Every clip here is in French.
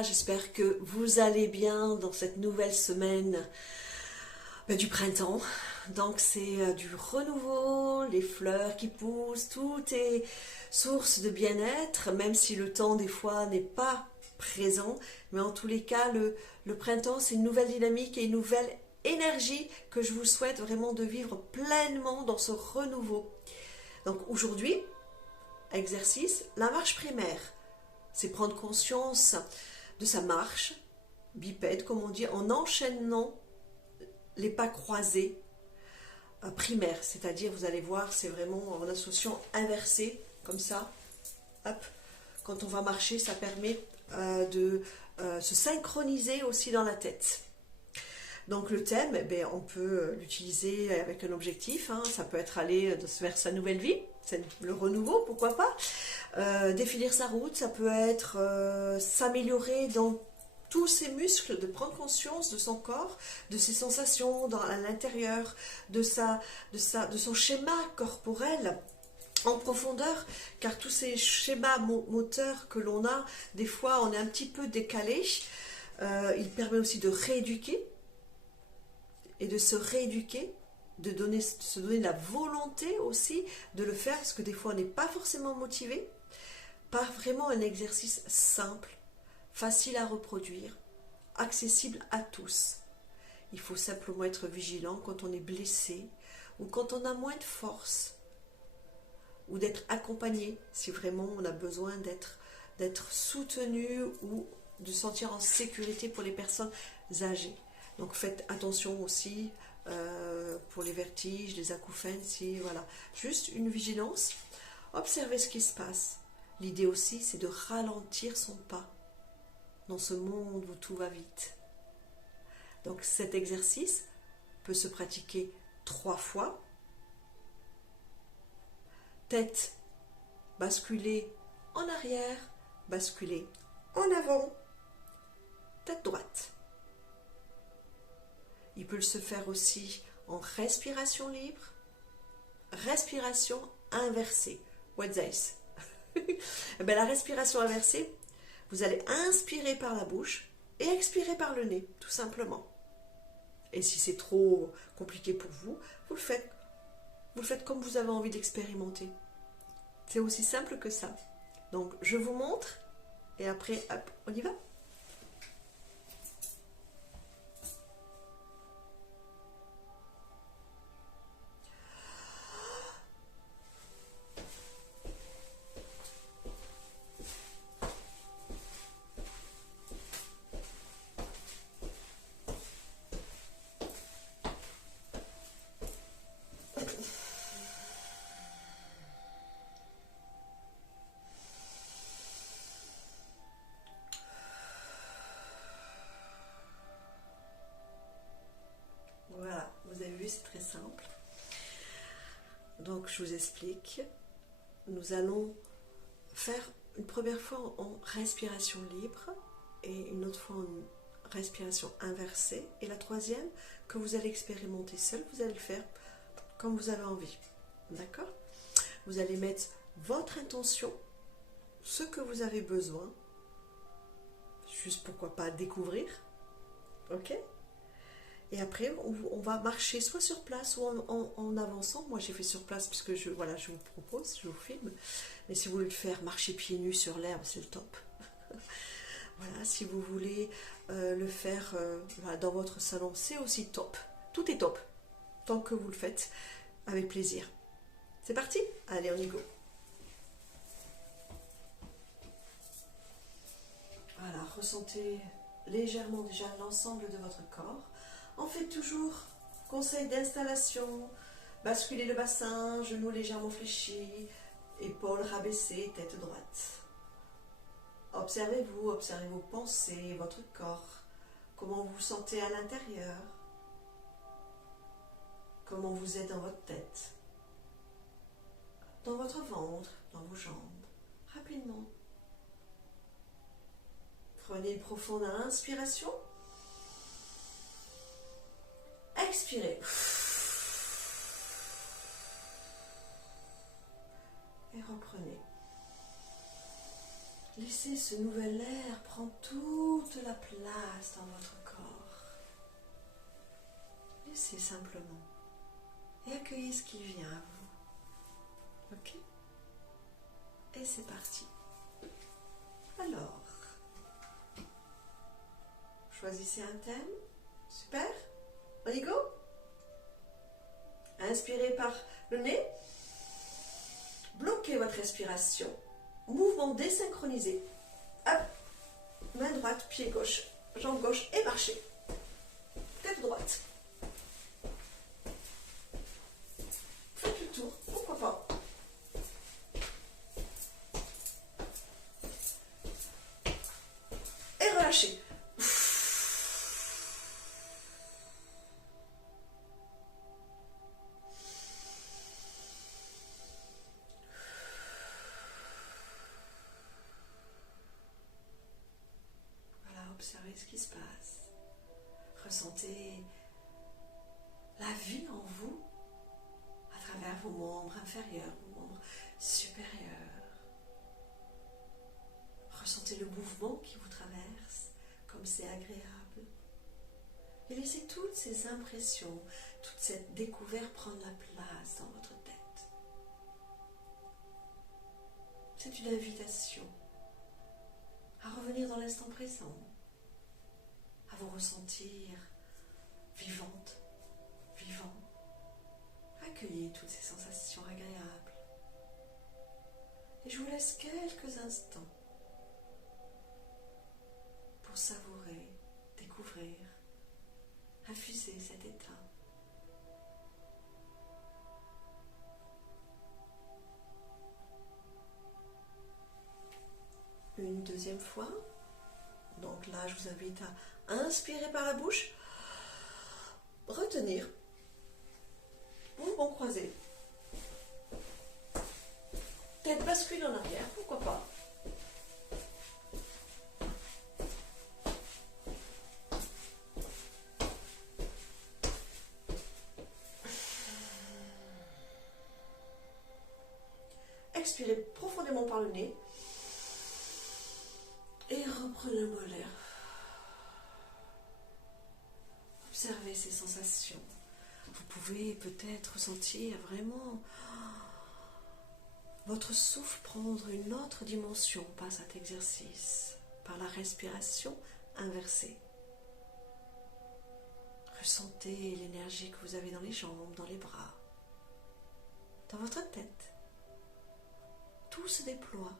va? J'espère que vous allez bien dans cette nouvelle semaine du printemps. Donc c'est du renouveau, les fleurs qui poussent, tout est source de bien-être, même si le temps des fois n'est pas présent. Mais en tous les cas, le printemps, c'est une nouvelle dynamique et une nouvelle énergie que je vous souhaite vraiment de vivre pleinement dans ce renouveau. Donc aujourd'hui, exercice, la marche primaire. C'est prendre conscience de sa marche bipède, comme on dit, en enchaînant les pas croisés primaires. C'est-à-dire, vous allez voir, c'est vraiment en associant inversée, comme ça. Hop. Quand on va marcher, ça permet de se synchroniser aussi dans la tête. Donc le thème, on peut l'utiliser avec un objectif, hein. Ça peut être aller vers sa nouvelle vie, c'est le renouveau, pourquoi pas. Définir sa route, ça peut être s'améliorer dans tous ses muscles, de prendre conscience de son corps, de ses sensations à l'intérieur, de son schéma corporel en profondeur, car tous ces schémas moteurs que l'on a, des fois on est un petit peu décalé. Il permet aussi de rééduquer et de se rééduquer, de se donner la volonté aussi de le faire, parce que des fois on n'est pas forcément motivé, par vraiment un exercice simple, facile à reproduire, accessible à tous. Il faut simplement être vigilant quand on est blessé ou quand on a moins de force, ou d'être accompagné si vraiment on a besoin d'être soutenu ou de se sentir en sécurité pour les personnes âgées. Donc faites attention aussi pour les vertiges, les acouphènes, voilà. Juste une vigilance, observez ce qui se passe. L'idée aussi, c'est de ralentir son pas dans ce monde où tout va vite. Donc cet exercice peut se pratiquer 3 fois. Tête basculée en arrière, basculée en avant, tête droite. Il peut se faire aussi en respiration libre, respiration inversée. What's this? La respiration inversée, vous allez inspirer par la bouche et expirer par le nez, tout simplement. Et si c'est trop compliqué pour vous, vous le faites comme vous avez envie d'expérimenter. C'est aussi simple que ça. Donc je vous montre et après, hop, on y va. Voilà, vous avez vu, c'est très simple. Donc je vous explique. Nous allons faire une première fois en respiration libre et une autre fois en respiration inversée. Et la troisième, que vous allez expérimenter seul, vous allez le faire comme vous avez envie. D'accord? Vous allez mettre votre intention, ce que vous avez besoin, juste pourquoi pas découvrir. Ok? Et après, on va marcher soit sur place ou en avançant. Moi, j'ai fait sur place puisque je vous propose, je vous filme. Mais si vous voulez le faire, marcher pieds nus sur l'herbe, c'est le top. Voilà, si vous voulez le faire dans votre salon, c'est aussi top. Tout est top, tant que vous le faites avec plaisir. C'est parti? Allez, on y go. Voilà, ressentez légèrement déjà l'ensemble de votre corps. On fait toujours conseil d'installation, basculez le bassin, genoux légèrement fléchis, épaules rabaissées, tête droite. Observez-vous, observez vos pensées, votre corps, comment vous vous sentez à l'intérieur, comment vous êtes dans votre tête, dans votre ventre, dans vos jambes, rapidement. Prenez une profonde inspiration. Expirez. Et reprenez. Laissez ce nouvel air prendre toute la place dans votre corps. Laissez simplement et accueillez ce qui vient à vous. Ok? Et c'est parti. Alors, choisissez un thème. Super. On y go? Inspirez par le nez. Bloquez votre respiration. Mouvement désynchronisé. Hop. Main droite, pied gauche, jambe gauche et marchez. Tête droite. Faites le tour, pourquoi pas. Et relâchez. Observez ce qui se passe. Ressentez la vie en vous à travers vos membres inférieurs, vos membres supérieurs. Ressentez le mouvement qui vous traverse, comme c'est agréable. Et laissez toutes ces impressions, toute cette découverte prendre la place dans votre tête. C'est une invitation à revenir dans l'instant présent, à vous ressentir vivante, vivant. Accueillez toutes ces sensations agréables. Et je vous laisse quelques instants pour savourer, découvrir, infuser cet état. Une deuxième fois. Donc là, je vous invite à inspirer par la bouche, retenir, mouvement croisé, tête bascule en arrière, pourquoi pas. Expirez profondément par le nez et reprenez un bol d'air. Observez ces sensations. Vous pouvez peut-être ressentir vraiment votre souffle prendre une autre dimension par cet exercice, par la respiration inversée. Ressentez l'énergie que vous avez dans les jambes, dans les bras, dans votre tête. Tout se déploie.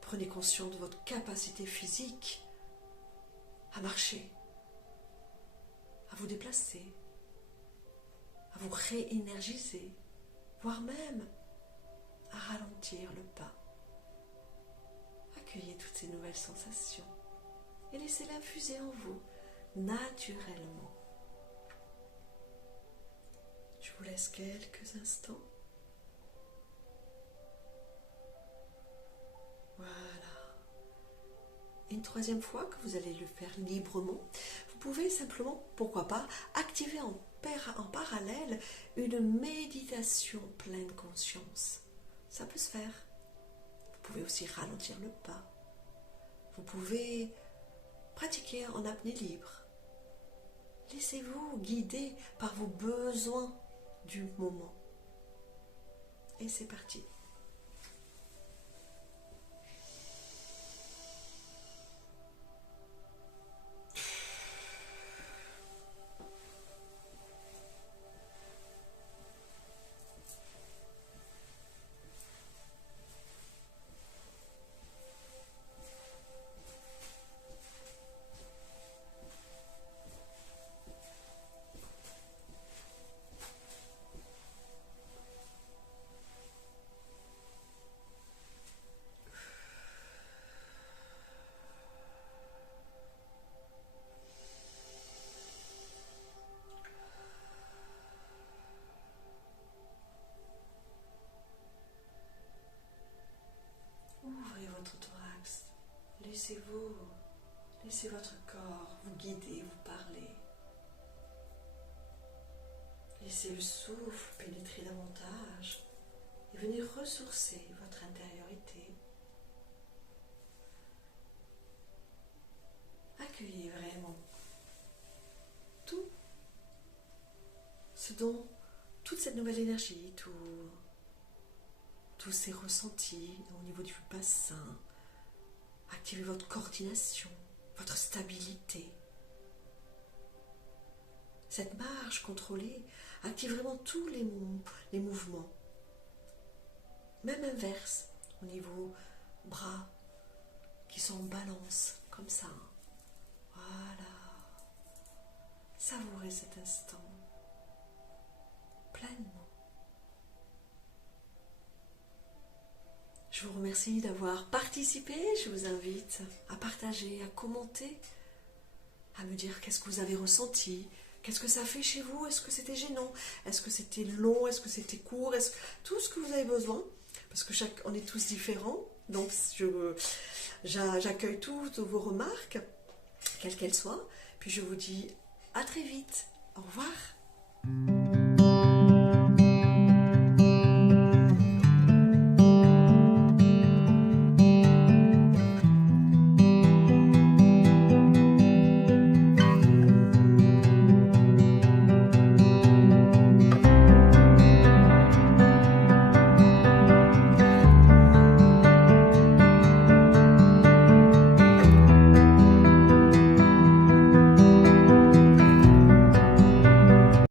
Prenez conscience de votre capacité physique à marcher, à vous déplacer, à vous réénergiser, voire même à ralentir le pas. Accueillez toutes ces nouvelles sensations et laissez-les infuser en vous naturellement. Je vous laisse quelques instants. Voilà. Une troisième fois que vous allez le faire librement, vous pouvez simplement, pourquoi pas, activer en parallèle une méditation pleine conscience. Ça peut se faire. Vous pouvez aussi ralentir le pas. Vous pouvez pratiquer en apnée libre. Laissez-vous guider par vos besoins du moment. Et c'est parti. Ouvrez votre thorax, laissez votre corps vous guider, vous parler. Laissez le souffle pénétrer davantage et venez ressourcer votre intériorité. accueillez vraiment tout ce dont, toute cette nouvelle énergie, tous ces ressentis au niveau du bassin. Activez votre coordination, votre stabilité. Cette marche contrôlée active vraiment tous les mouvements. Même inverse, au niveau bras qui sont en balance, comme ça. Voilà. Savourez cet instant pleinement. Je vous remercie d'avoir participé. Je vous invite à partager, à commenter, à me dire qu'est-ce que vous avez ressenti, qu'est-ce que ça fait chez vous, est-ce que c'était gênant, est-ce que c'était long, est-ce que c'était court, tout ce que vous avez besoin, parce que on est tous différents, donc j'accueille toutes vos remarques, quelles qu'elles soient, puis je vous dis à très vite. Au revoir.